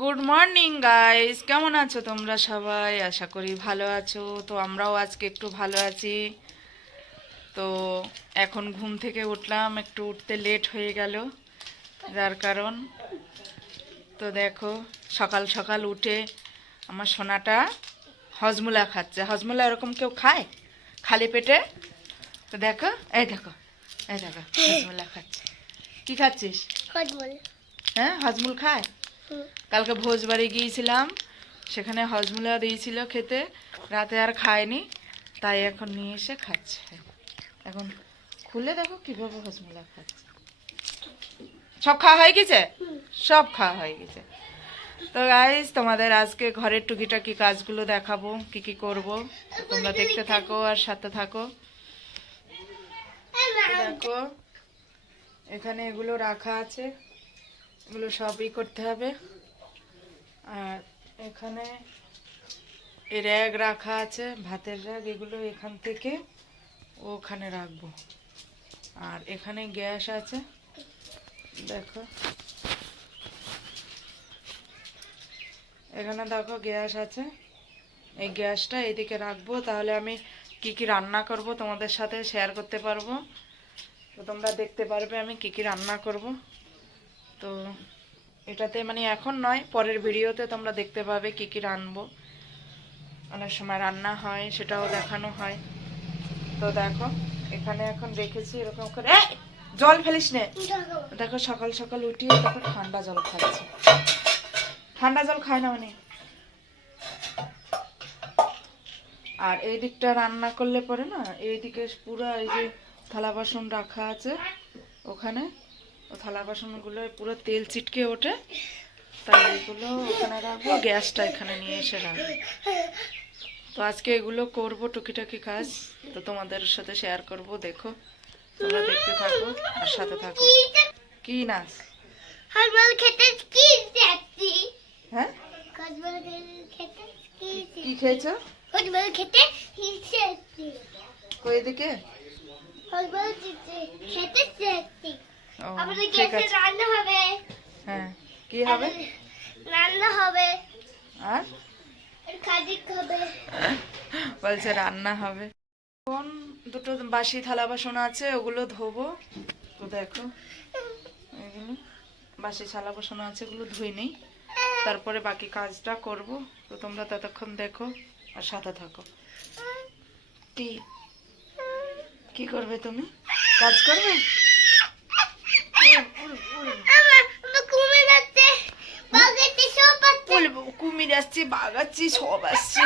Good morning guys কেমন আছো তোমরা সবাই? আশা করি ভালো আছো। তো আমরাও আজকে একটু ভালো আছি। তো এখন ঘুম থেকে উঠলাম একটু উঠতে লেট হয়ে গেল যার কারণ। তো দেখো সকাল সকাল উঠে আমার সোনাটা হজমুলা খাচ্ছে। হজমুলা এরকম কেউ খায়? খালি পেটে? তো দেখো এই দেখো এই দেখো হজমুলা খাচ্ছে। কি খাচ্ছিস? হ্যাঁ হজমুল খায়। কালকে ভোজ বাড়ি গিয়েছিলাম, সেখানে হজমুলা দিয়েছিল খেতে, রাতে আর খায়নি, তাই এখন নিয়ে এসে খাচ্ছে। এখন খুলে দেখো কীভাবে হজমুলা খাচ্ছে। সব খাওয়া হয়ে গেছে? সব খাওয়া হয়ে গেছে। তো গাইজ তোমাদের আজকে ঘরের টুকিটাকি কাজগুলো দেখাবো, কি কি করব, তোমরা দেখতে থাকো আর সাথে থাকো। দেখো, এখানে এগুলো রাখা আছে। এগুলো সবই করতে হবে। আর এখানে র্যাগ রাখা আছে, ভাতের র্যাগ এগুলো এখান থেকে ওখানে রাখব। আর এখানে গ্যাস আছে, দেখো। এখানে দেখো গ্যাস আছে। এই গ্যাসটা এদিকে রাখব, তাহলে আমি কি কি রান্না করব তোমাদের সাথে শেয়ার করতে পারব। তো তোমরা দেখতে পারবে আমি কি কি রান্না করব। তো এটাতে মানে এখন নয় পরের ভিডিওতে তোমরা দেখতে পাবে কি কি রানবো। অনেক সময় রান্না হয় সেটাও দেখানো হয়। তো দেখো এখানে এখন রেখেছি এরকম করে এই, জল ফেলিস নে। দেখো সকাল সকাল উঠিয়ে তখন ঠান্ডা জল খাচ্ছে। ঠান্ডা জল খায় না মানে আর এই দিকটা রান্না করলে পরে না এইদিকে পুরো এই যে থালা বাসন রাখা আছে ওখানে থালা বাসনগুলো পুরো তেল চিটকে ওঠে। তাই এগুলো ওখানে রাখব গ্যাসটা এখানে নিয়ে এসে রাখব। তো আজকে এগুলো করব টুকিটাকি কাজ। তো তোমাদের সাথে শেয়ার করব দেখো। তোমরা দেখতে থাকো আর সাথে থাকো। কি নাচ? হজমল খেতে কি যাচ্ছি হ্যাঁ? খেতে কি কি খেয়েছো? হজমল খেতে কি যাচ্ছি কই দিকে হজমল খেতে যাচ্ছি আমাদের ঠিক গ্যাসে আছে। রান্না হবে। হ্যাঁ কি হবে? রান্না হবে। আর? আর হবে। বলছে রান্না হবে। কোন দুটো বাসি থালা বাসন আছে ওগুলো ধোবো। তো দেখো এগুলো বাসি থালা বাসন আছে ওগুলো ধুই নেই। তারপরে বাকি কাজটা করব। তো তোমরা ততক্ষণ দেখো আর সাথে থাকো। কি? কি করবে তুমি? কাজ করবে আমার আমার কমে যাচ্ছে বাগাতে সব আছে বলব কুমির আসছি বাঘ আসছি সব আসছি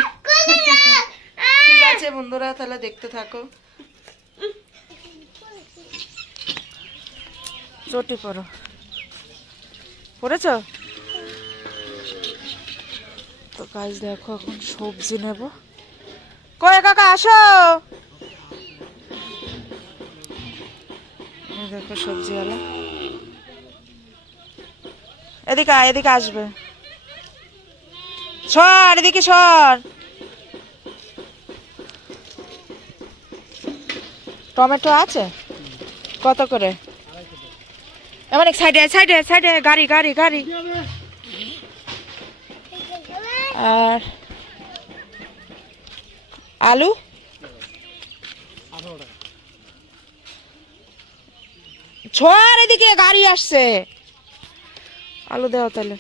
ঠিক আছে বন্ধুরা তাহলে দেখতে থাকো চটি পড়ো পড়েছ তো কাজ দেখো এখন সবজি নেব কয়ে কাকা আসো দেখো সবজিওয়ালা এদিকে এদিকে আসবে। সর, এদিকে সর। টমেটো আছে? কত করে? এমন সাইডে সাইডে সাইডে, গাড়ি গাড়ি গাড়ি। আর আলু? ছোয়ার এদিকে গাড়ি আসছে। আলু দেওয়া তাহলে।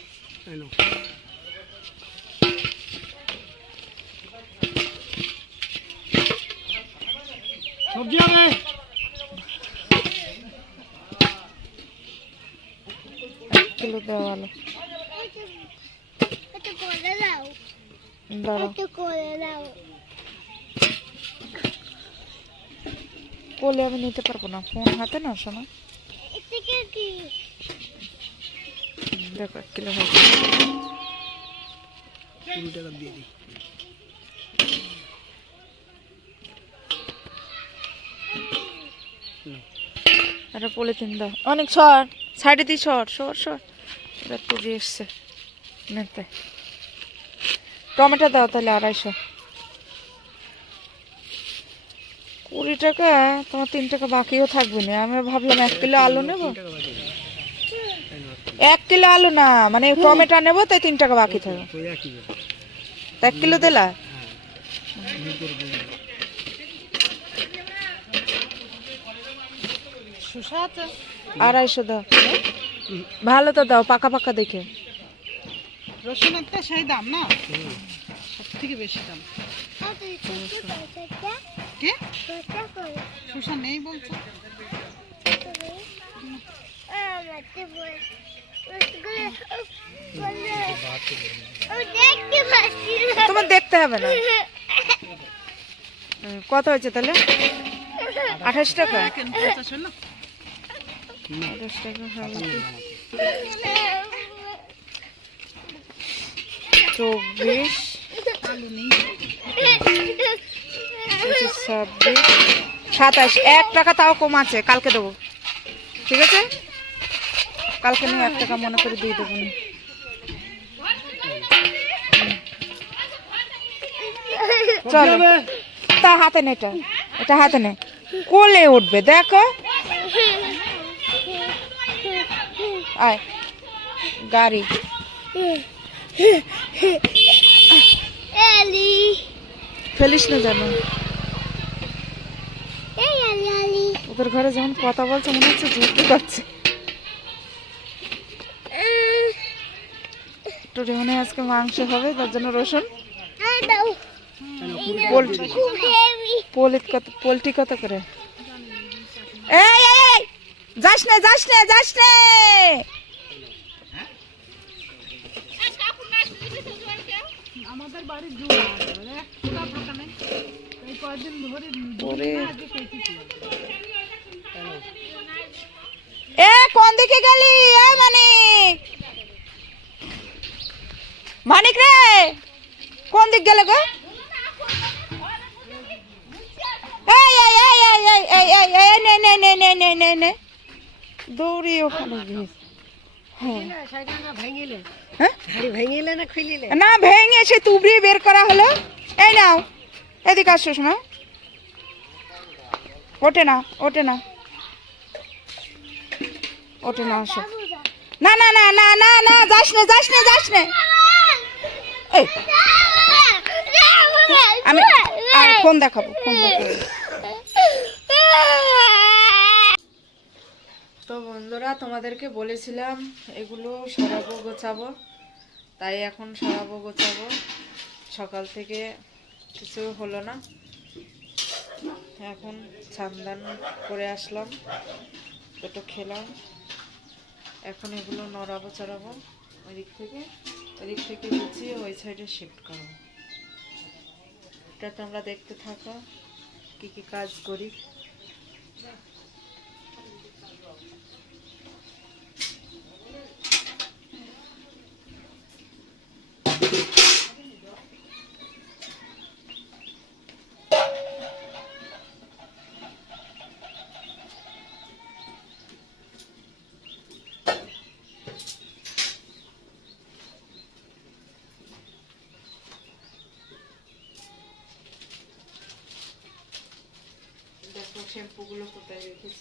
সবজি হবে। কিলো দেওয়া আলু। কোলে আমি নিতে পারব না। ফোন হাতে না শোনা কি দেখো, এক কিলো একটা পলিথিন দাও। অনেক সর, সাইডে দিয়ে সর সর সর। এবার টুরি এসছে। টমেটো দাও তাহলে আড়াইশো। কুড়ি টাকা তোমার তিন টাকা বাকিও থাকবে না। আমি ভাবলাম এক কিলো আলু নেব। এক কিলো আলু না মানে টমেটো নেব তাই তিন টাকা বাকি থাকবে। এক কিলো দিলা? আড়াইশো দাও। ভালো তো দাও পাকা পাকা দেখে। রসুনের তো সেই দাম না? সব থেকে বেশি দাম। কে? শসা নেই বলছো? দেখতে তোমার দেখতে হবে না। কত হয়েছে তাহলে? আঠাশ টাকা? আঠাশ টাকা চব্বিশ। আলু নেই। পঁচিশ ছাব্বিশ সাতাশ। এক টাকা তাও কম আছে কালকে দেবো। ঠিক আছে? কালকে নিয়ে এক টাকা মনে করে দিয়ে দেবো। চলো। তা হাতে নে এটা। এটা হাতে নে। কোলে উঠবে দেখো। আয়। গাড়ি। ফেলিস না জানো ভূতের ঘরে যখন কথা বলছে মনে হচ্ছে যুদ্ধ করছে একটু আজকে মাংস হবে তার জন্য রসুন। পোলট্রি। কত করে? যাস না যাস না যাস না! আমাদের বাড়ির জোর কদিন ধরে এ, কোন দিকে গেলি? এ মানিক। মানিক রে, কোন দিক গেলে গো? ওখানে গিয়ে। হ্যাঁ। হ্যাঁ? না ভেঙে সে তুবড়ি বের করা হলো। এই নাও, এদিকে আসো শোনা। ওঠে না ওঠে না। ওঠে না আসো না না না না না না যাস না যাস না যাস না। এই। আমি ফোন দেখাবো ফোন দেখাবো। তো বন্ধুরা, তোমাদেরকে বলেছিলাম, এগুলো সরাবো, গোছাবো। তাই এখন সরাবো, গোছাবো। সকাল থেকে কিছু হলো না। এখন ছান্দান করে আসলাম দুটো খেলাম। এখন এগুলো নড়াবো, চড়াবো। ওই দিক থেকে ওই দিক থেকে গুছিয়ে ওই সাইডে শিফট করব। এটা তো আমরা দেখতে থাকো, কী কী কাজ করি। Very good.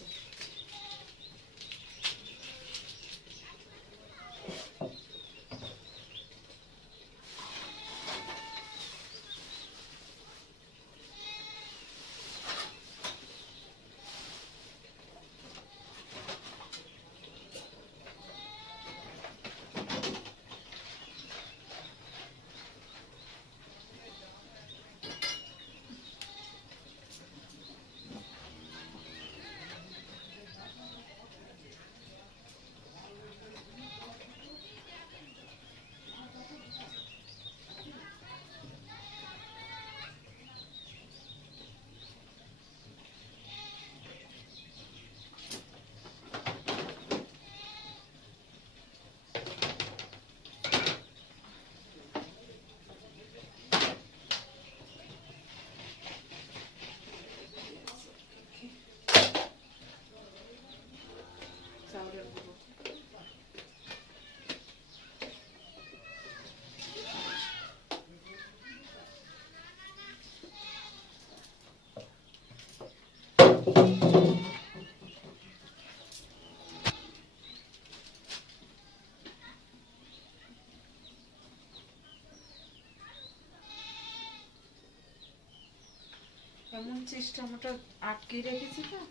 এমন চেষ্টা মতো আটকে রেখেছি না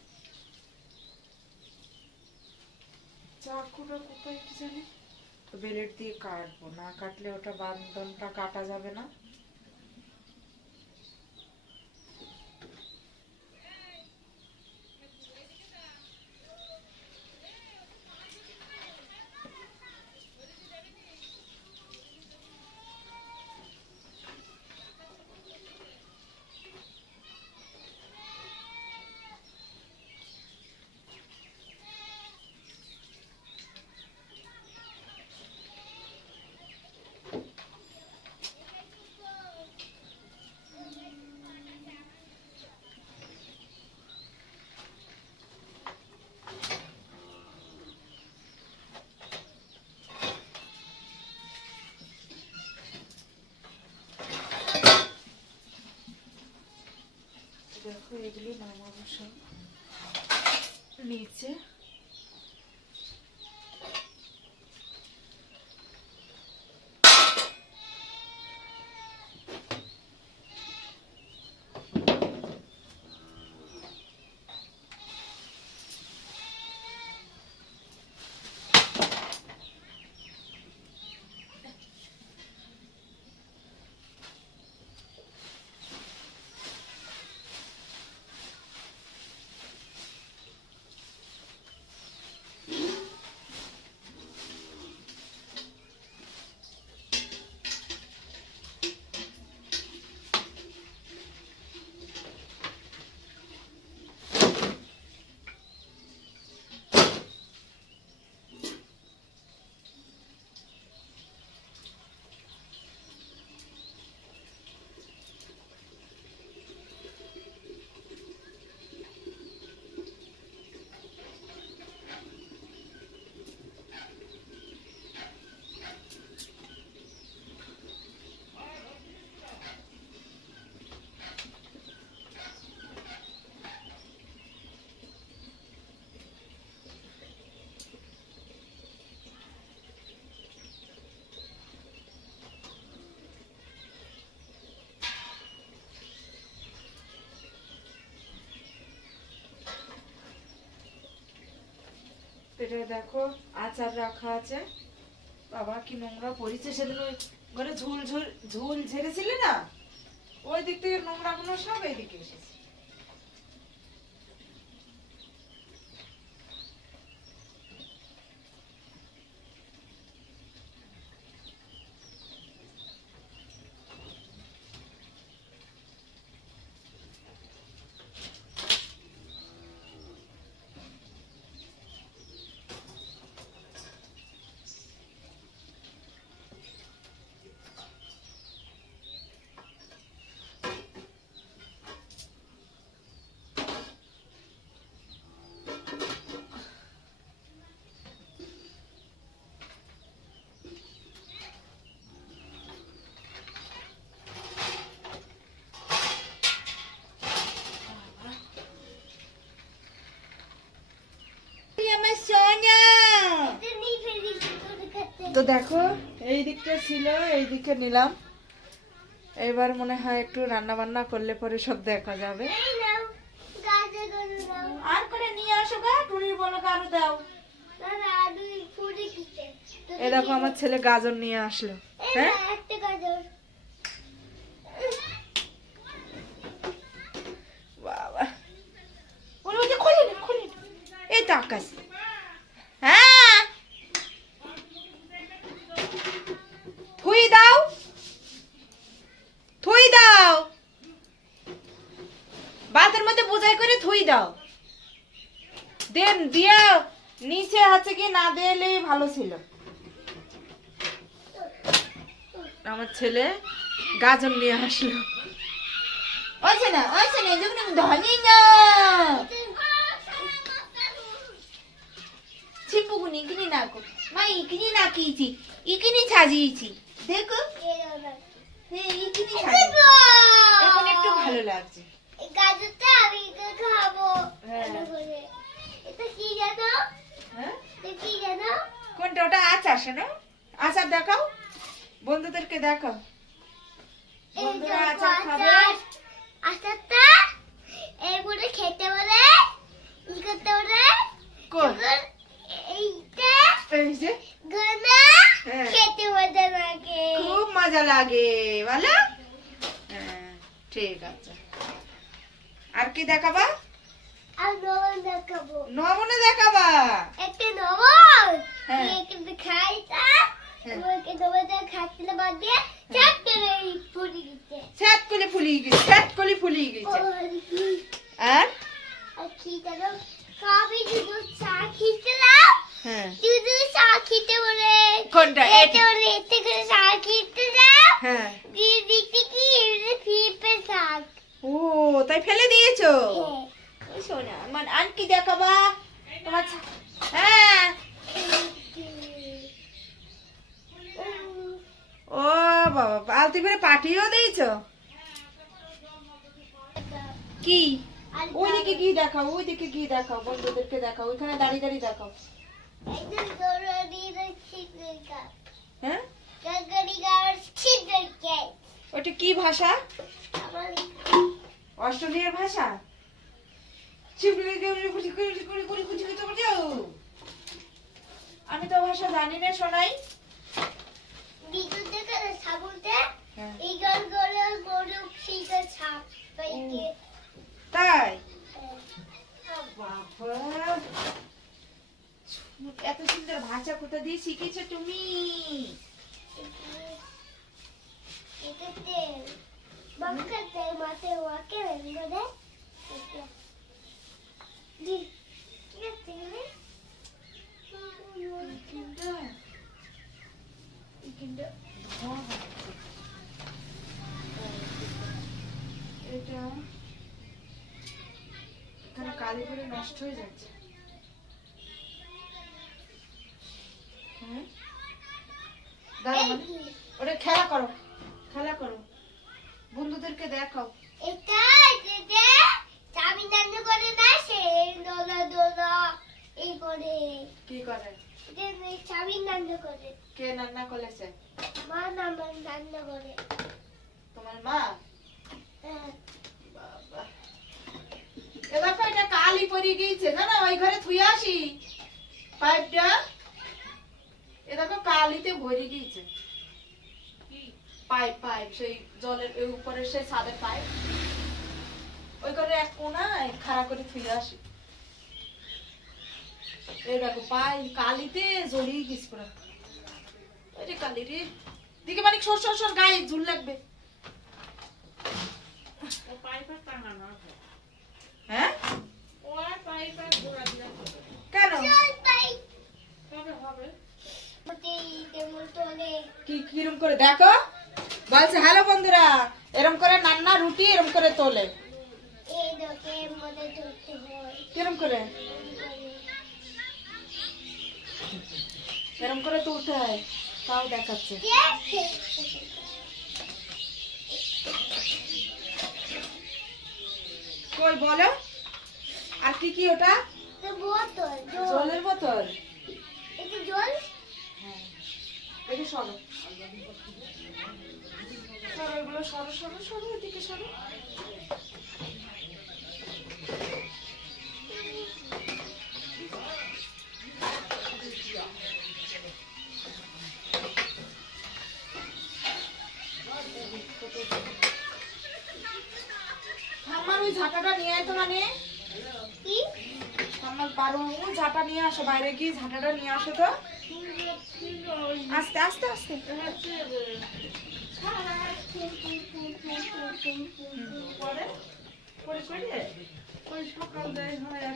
চাকুটা কোথায় কি জানি। বেলেট দিয়ে কাটবো, না কাটলে ওটা বান্ধনটা কাটা যাবে না। দেখো এগুলো নামাবো সব এটা দেখো, আচার রাখা আছে। বাবা কি নোংরা পড়েছে সেদিন ওই ঘরে ঝুল ঝুল ঝুল ঝেড়েছিলে না? ওই দিক থেকে নোংরা গুলো সব এদিকে এসেছে আমার সোনা তুমি ফেরি করে করতে তো দেখো, এই দিকটা ছিল, এই দিকে নিলাম। এবার মনে হয় একটু রান্না বান্না করলে পরে সব দেখা যাবে। করে আর করে নিয়ে আসো গা, টুনির বলো আরও দাও। দেখো, আমার ছেলে গাজর নিয়ে আসলো। হ্যাঁ? বাবা। ওরে। এই তো আকাশ হ্যাঁ থুই দাও থুই দাও বাতের মধ্যে বোঝাই করে থুই দাও দেন দিয়ে নিচে আছে কি না দিলে ভালো ছিল। আমার ছেলে গাজর নিয়ে আসলো। ওইছে না ওইছে না যখন ধনি না। ছিপুকুনি ইকিনি না কো। মা ইকিনি না কিছি ইকিনি সাজিয়েছি। দেখো। হ্যাঁ ইকিনি সাজিয়েছি। এখন একটু ভালো লাগছে। গাজরটা আমি খাব। হ্যাঁ। ভালো করে। এটা কি জানো হ্যাঁ এটা কি জানো কোনটা? ওটা আচার শোনো আচার দেখাও। বন্ধুদেরকে দেখাও। বন্ধুরা আচার খাবে। আচারটা করে খেতে ই করতে এইটা এই যে। গোনা হ্যাঁ। খেতে মজা লাগে। খুব মজা লাগে বলো হ্যাঁ ঠিক আছে। আর কি দেখাবা? আর নবন দেখাবো। নমুনা দেখাবা? একটা নবন হ্যাঁ। একটু খাইতা? হ্যাঁ। খাচ্ছিল বাদ দিয়ে করে পুরি দিতে ছ্যাট করে গেছে ছ্যাট করে গেছে। আর কি? জানো? কবে শুধু চা খেয়েছিলাম। হ্যাঁ। চা খেতে বলে। কোনটা? এটা? বলে এতে করে চা খেতে হ্যাঁ। কি? ফিপে শাক। ও তাই ফেলে দিয়েছ? হ্যাঁ। শোনা মানে আর কি দেখাবা তোমার হ্যাঁ। ও বাবা বালতি করে পাঠিয়েও দিয়েছ? কি? আর ওই দিকে কি দেখাও ওই দিকে কি দেখাও বন্ধুদেরকে দেখাও ওইখানে দাঁড়িয়ে দাঁড়িয়ে দেখাও। হ্যাঁ? ওটা কি ভাষা? অস্ট্রেলিয়ার ভাষা? আমি তো ভাষা জানি না শোনাই বিদ্যুৎ হ্যাঁ। গরু শিখে ছাপ পাইকে তাই বাবা এত সুন্দর ভাষা কোথা দিয়ে শিখেছো তুমি এটাতে বাক্কাতে মাতে ওয়াকে বেঙ্গলে দি কি আছে রে এটা এখানে কালি করে নষ্ট হয়ে যাচ্ছে। ওটা খেলা করো খেলা করো। বন্ধুদেরকে দেখাও। এটা এটা চাবি নান্দ করে না সে দোলা দোলা এই করে। কি করে? এটা চাবি নান্দ করে। কে রান্না করেছে? মা করে। তোমার মা হ্যাঁ। বাবা এ দেখো এটা পরি গিয়েছে জানো? ওই ঘরে থুই আসি। পাইপটা এ দেখো কালিতে ভরে গিয়েছে। পাইপ পাইপ সেই জলের ওই উপরে সেই ছাদের পাইপ। ওই ঘরে এক কোনায় খাড়া করে থুই আসি। এই দেখো পাই কালিতে জড়িয়ে গেছে পুরো। ওই কালি রে। দিকে মানে সর সর সর গায়ে ঝুল লাগবে। হ্যাঁ কেন চল পাই ওতে তেমন তোলে কি কিরম করে দেখো বলছে হ্যালো বন্ধুরা এরম করে নান্না রুটি এরম করে তোলে। হয় কিরম করে? এরম করে তুলতে হয় তাও দেখাচ্ছে। কই বলো আর কি কি ওটা? জলের বোতল। জল। হ্যাঁ দেখি সরো সরো এগুলো সরো সরো সরো এদিকে সরো। আমার ওই ঝাঁটাটা নিয়ে আয় তো মানে। কি? আমার ঝাঁটা নিয়ে আসো বাইরে গিয়ে ঝাঁটাটা নিয়ে আসো তো। আস্তে আস্তে আস্তে। দেয়। হয়।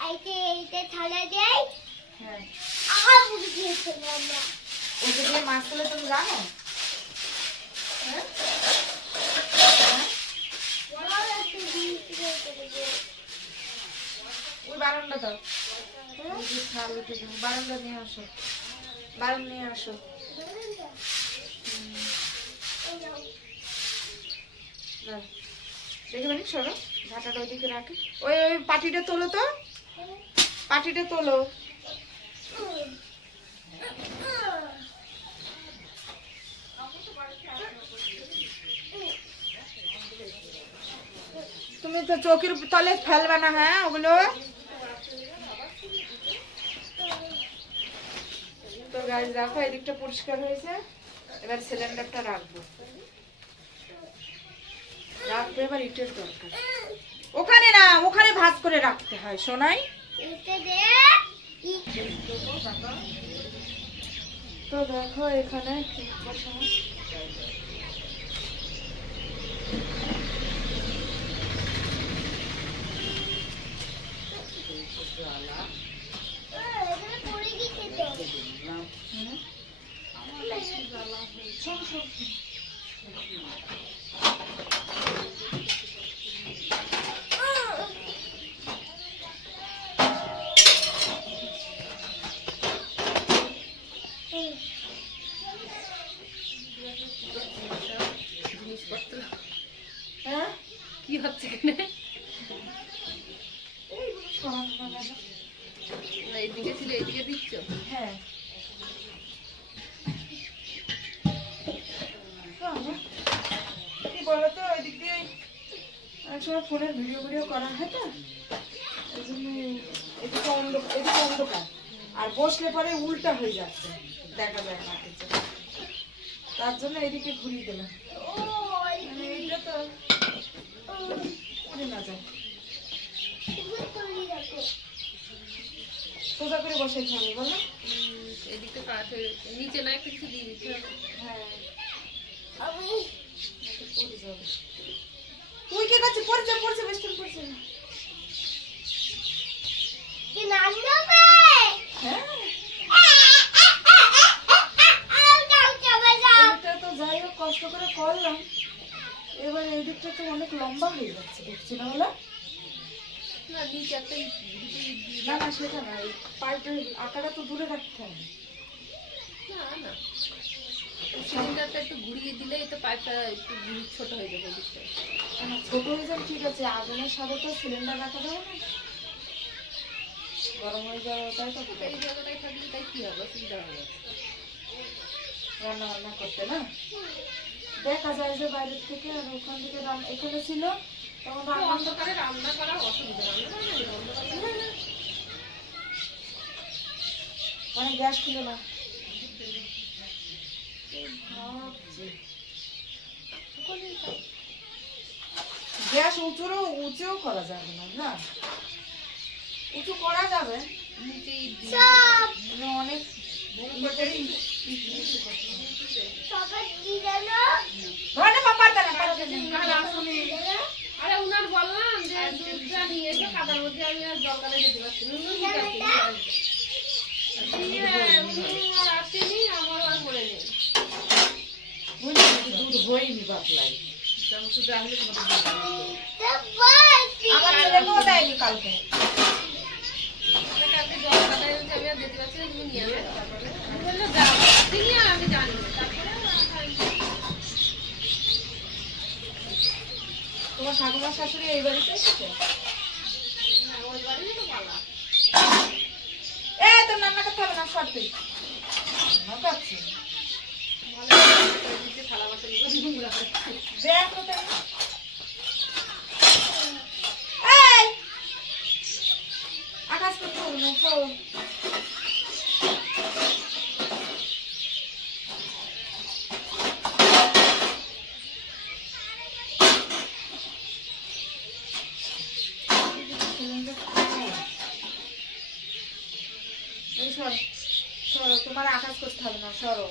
আইতে এইতে থালা হ্যাঁ ওকে দিয়ে মাছ তুলে তুমি জানো হ্যাঁ? আর একটু দিয়ে দিয়ে করে দিয়ে ওই বারান্দা দাও। যে উঠে বারান্দা নিয়ে আসো। বারান্দা নিয়ে আসো। দেখে মানে সরো। ঝাঁটাটা ওইদিকে রাখি। ওই ওই পাটিটা তোলো তো। পাটিটা তোলো। তুমি তো চৌকির তলে ফেলবে না হ্যাঁ ওগুলো? তো গাছ দেখো, এদিকটা পরিষ্কার হয়েছে। এবার সিলিন্ডারটা রাখব। রাখব, এবার ইটের দরকার। ওখানে না, ওখানে ভাজ করে রাখতে হয়, সোনাই। তো দেখো। এখানে পড়ে গেছে তো শোন, শোন, শোন। হ্যাঁ কি হচ্ছে এখানে? এইদিকে ছিল এইদিকে দিচ্ছ? হ্যাঁ। কি বলতো ওইদিক দিয়ে অনেক সময় ফোনের ভিডিও ভিডিও করা হয় তো এই জন্য এদিকে অন্ধ এদিকে অন্ধকার। আর বসলে পরে উল্টা হয়ে যাচ্ছে দেখা যায় না তার জন্য এদিকে ঘুরিয়ে দিলাম। ও মানে এইটা তো না যায় সোজা করে বসাইতে হবে বলো। এদিকটা কাজ নিচে না একটু কিছু দিয়ে দিতে হবে। হ্যাঁ। তুই কে কাছে পড়ছে পড়ছে বেশ পড়ছে? কি নাম দেবে হ্যাঁ। তো যাই হোক কষ্ট করে করলাম। এবার এই দিকটা তো অনেক লম্বা হয়ে যাচ্ছে দেখছি না বলো? না নিচে একটা না না সেটা না পাইপের আকারটা তো দূরে রাখতে হবে। না না। সিলিন্ডারটা একটু ঘুরিয়ে দিলেই তো পাইপটা একটু ছোট হয়ে যাবে দিকটা ছোট হয়ে যাবে ঠিক আছে আগুনের সাথে তো সিলিন্ডার রাখা যাবে না গরম হয়ে যাবে তাই তো এই জায়গাটায় থাকলে তাই কি হবে অসুবিধা হবে রান্না বান্না করতে না দেখা যায় যে বাইরের থেকে আর ওখান থেকে রান্না এখানে ছিল তখন অন্ধকারে রান্না করা অসুবিধা হবে না না, মানে গ্যাস ছিল না। গ্যাস উঁচুরও উঁচুও করা যাবে না না? উঁচু করা যাবে। মানে অনেক আরে উনার বললাম যে দুধটা নিয়ে এসে কাদার মধ্যে আমি আর জল কালে যেতে পারছি না উনি ঠিক আছে, নিয়ে আসবে। দিয়ে উনি আর আসেনি আমার আর পড়ে নেই দুধ হয়নি বাপলাই। আমার ছেলেকেও দেয়নি কালকে। তোমার ঠাকুমার শাশুড়ি এই বাড়িতে এসেছে? এ তোর রান্না করতে হবে না করে দিচ্ছে থালা বাসন নোংরা করে। দেখ আকাশ করতে না তোমার আকাশ করতে হবে না সরো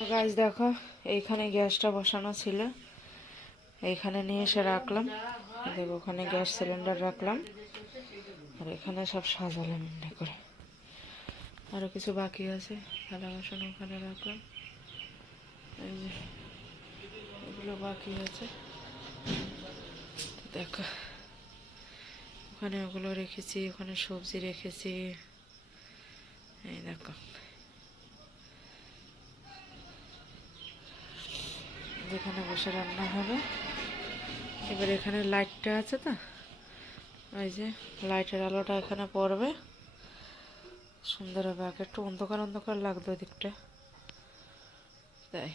গাছ দেখো, এইখানে গ্যাসটা বসানো ছিল। এইখানে নিয়ে এসে রাখলাম। দেখো, ওখানে গ্যাস সিলিন্ডার রাখলাম। আর এখানে সব সাজালাম এমনি করে। আরও কিছু বাকি আছে। থালা বাসন ওখানে রাখলাম। এই যে, এগুলো বাকি আছে। দেখো, ওখানে ওগুলো রেখেছি, ওখানে সবজি রেখেছি। এই দেখো। যেখানে বসে রান্না হবে। এবার এখানে লাইটটা আছে তো? ওই যে লাইটের আলোটা এখানে পড়বে। সুন্দর হবে, আগে একটু অন্ধকার অন্ধকার লাগতো দিকটা তাই।